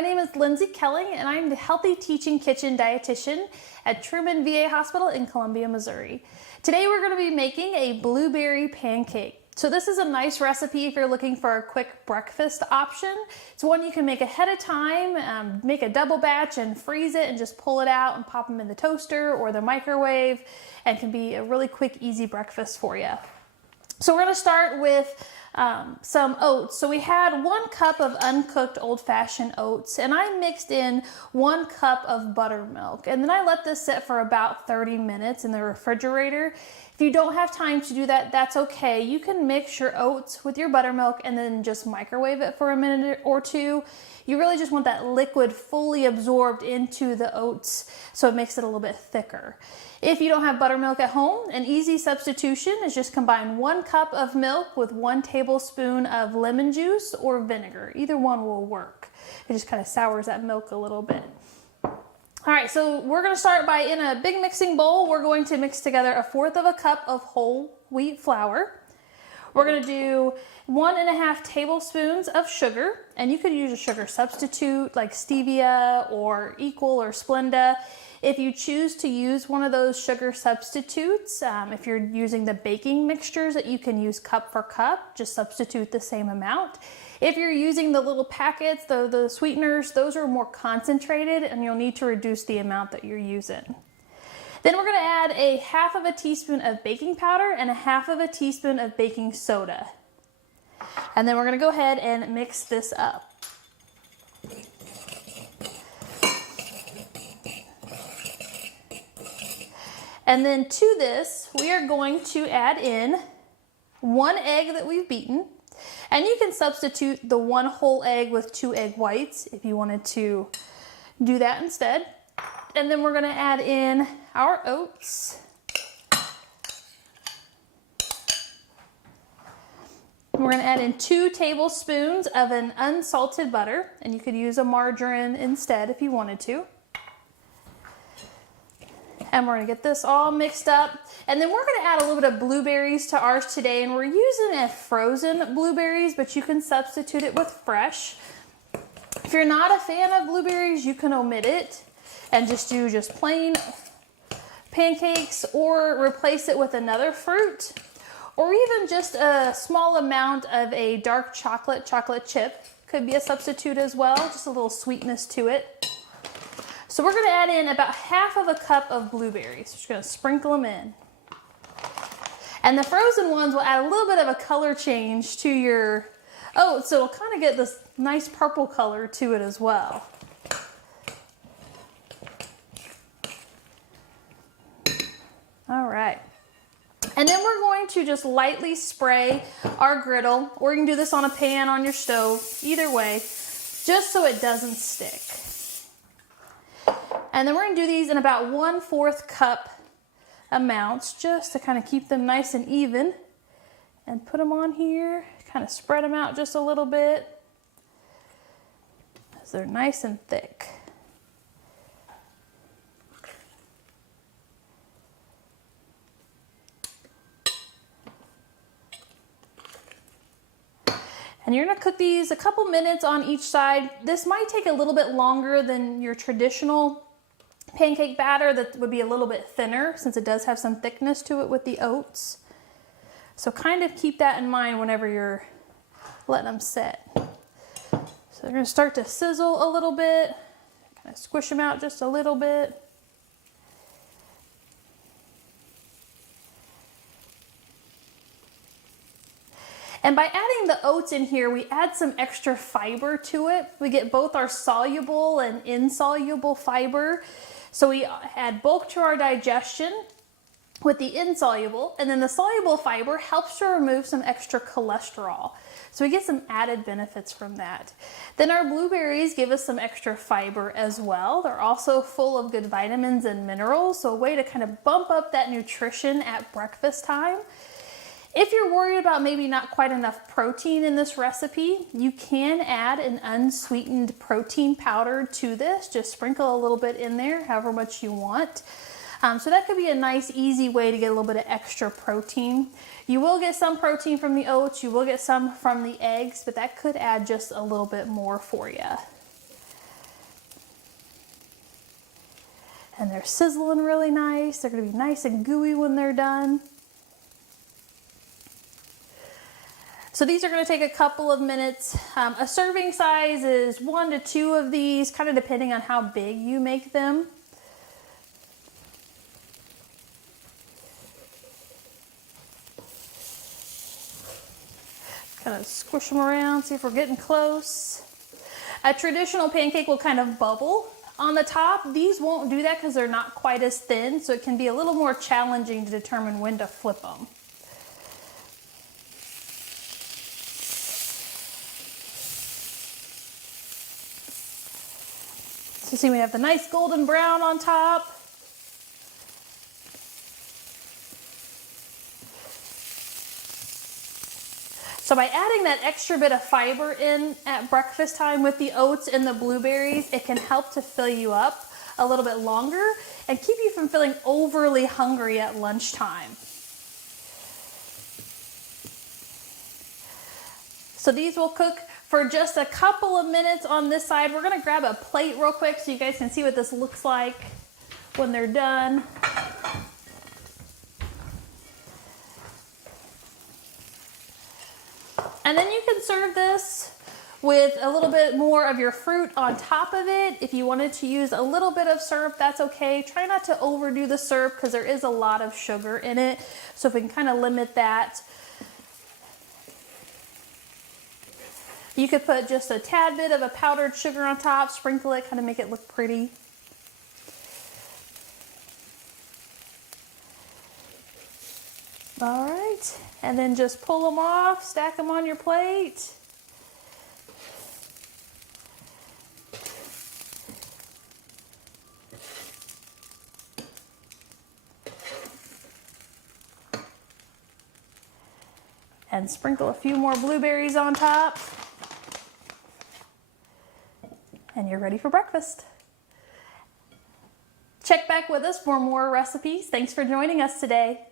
my name is Lindsey Koelling, and I'm the Healthy Teaching Kitchen Dietitian at Truman VA Hospital in Columbia, Missouri. Today we're going to be making a blueberry pancake. So this is a nice recipe if you're looking for a quick breakfast option. It's one you can make ahead of time, make a double batch and freeze it and just pull it out and pop them in the toaster or the microwave, and can be a really quick, easy breakfast for you. So we're going to start with some oats. So we had 1 cup of uncooked old-fashioned oats, and I mixed in 1 cup of buttermilk, and then I let this sit for about 30 minutes in the refrigerator. If you don't have time to do that, that's okay. You can mix your oats with your buttermilk and then just microwave it for a minute or two. You really just want that liquid fully absorbed into the oats, so it makes it a little bit thicker. If you don't have buttermilk at home, an easy substitution is just combine 1 cup of milk with 1 tablespoon of lemon juice or vinegar. Either one will work. It just kind of sours that milk a little bit. All right, so we're going to start by, in a big mixing bowl, we're going to mix together 1/4 cup of whole wheat flour. We're going to do 1.5 tablespoons of sugar, and you could use a sugar substitute like stevia or Equal or Splenda. If you choose to use one of those sugar substitutes, if you're using the baking mixtures that you can use cup for cup, just substitute the same amount. If you're using the little packets, the sweeteners, those are more concentrated and you'll need to reduce the amount that you're using. Then we're going to add 1/2 teaspoon of baking powder and 1/2 teaspoon of baking soda. And then we're going to go ahead and mix this up. And then to this, we are going to add in 1 egg that we've beaten. And you can substitute the 1 whole egg with 2 egg whites if you wanted to do that instead. And then we're going to add in our oats. We're going to add in 2 tablespoons of an unsalted butter, and you could use a margarine instead if you wanted to. And we're going to get this all mixed up. And then we're going to add a little bit of blueberries to ours today, and we're using frozen blueberries, but you can substitute it with fresh. If you're not a fan of blueberries, you can omit it and just do plain pancakes, or replace it with another fruit, or even just a small amount of a dark chocolate chip could be a substitute as well, just a little sweetness to it. So we're going to add in about 1/2 cup of blueberries. Just going to sprinkle them in. And the frozen ones will add a little bit of a color change to your oats, so it'll kind of get this nice purple color to it as well. All right. And then we're going to just lightly spray our griddle, or you can do this on a pan on your stove, either way, just so it doesn't stick. And then we're going to do these in about 1/4 cup amounts, just to kind of keep them nice and even. And put them on here, kind of spread them out just a little bit, as they're nice and thick. And you're going to cook these a couple minutes on each side. This might take a little bit longer than your traditional pancake batter that would be a little bit thinner, since it does have some thickness to it with the oats. So kind of keep that in mind whenever you're letting them sit. So they're going to start to sizzle a little bit. Kind of squish them out just a little bit. And by adding the oats in here, we add some extra fiber to it. We get both our soluble and insoluble fiber. So we add bulk to our digestion with the insoluble, and then the soluble fiber helps to remove some extra cholesterol. So we get some added benefits from that. Then our blueberries give us some extra fiber as well. They're also full of good vitamins and minerals, so a way to kind of bump up that nutrition at breakfast time. If you're worried about maybe not quite enough protein in this recipe, you can add an unsweetened protein powder to this. Just sprinkle a little bit in there, however much you want. So that could be a nice, easy way to get a little bit of extra protein. You will get some protein from the oats, you will get some from the eggs, but that could add just a little bit more for you. And they're sizzling really nice. They're gonna be nice and gooey when they're done. So these are gonna take a couple of minutes. A serving size is 1 to 2 of these, kind of depending on how big you make them. Kind of squish them around, see if we're getting close. A traditional pancake will kind of bubble on the top. These won't do that because they're not quite as thin, so it can be a little more challenging to determine when to flip them. So see, we have the nice golden brown on top. So by adding that extra bit of fiber in at breakfast time with the oats and the blueberries, it can help to fill you up a little bit longer and keep you from feeling overly hungry at lunchtime. So these will cook for just a couple of minutes on this side. We're gonna grab a plate real quick so you guys can see what this looks like when they're done. And then you can serve this with a little bit more of your fruit on top of it. If you wanted to use a little bit of syrup, that's okay. Try not to overdo the syrup because there is a lot of sugar in it. So if we can kind of limit that. You could put just a tad bit of a powdered sugar on top, sprinkle it, kind of make it look pretty. All right, and then just pull them off, stack them on your plate. And sprinkle a few more blueberries on top. And you're ready for breakfast. Check back with us for more recipes. Thanks for joining us today.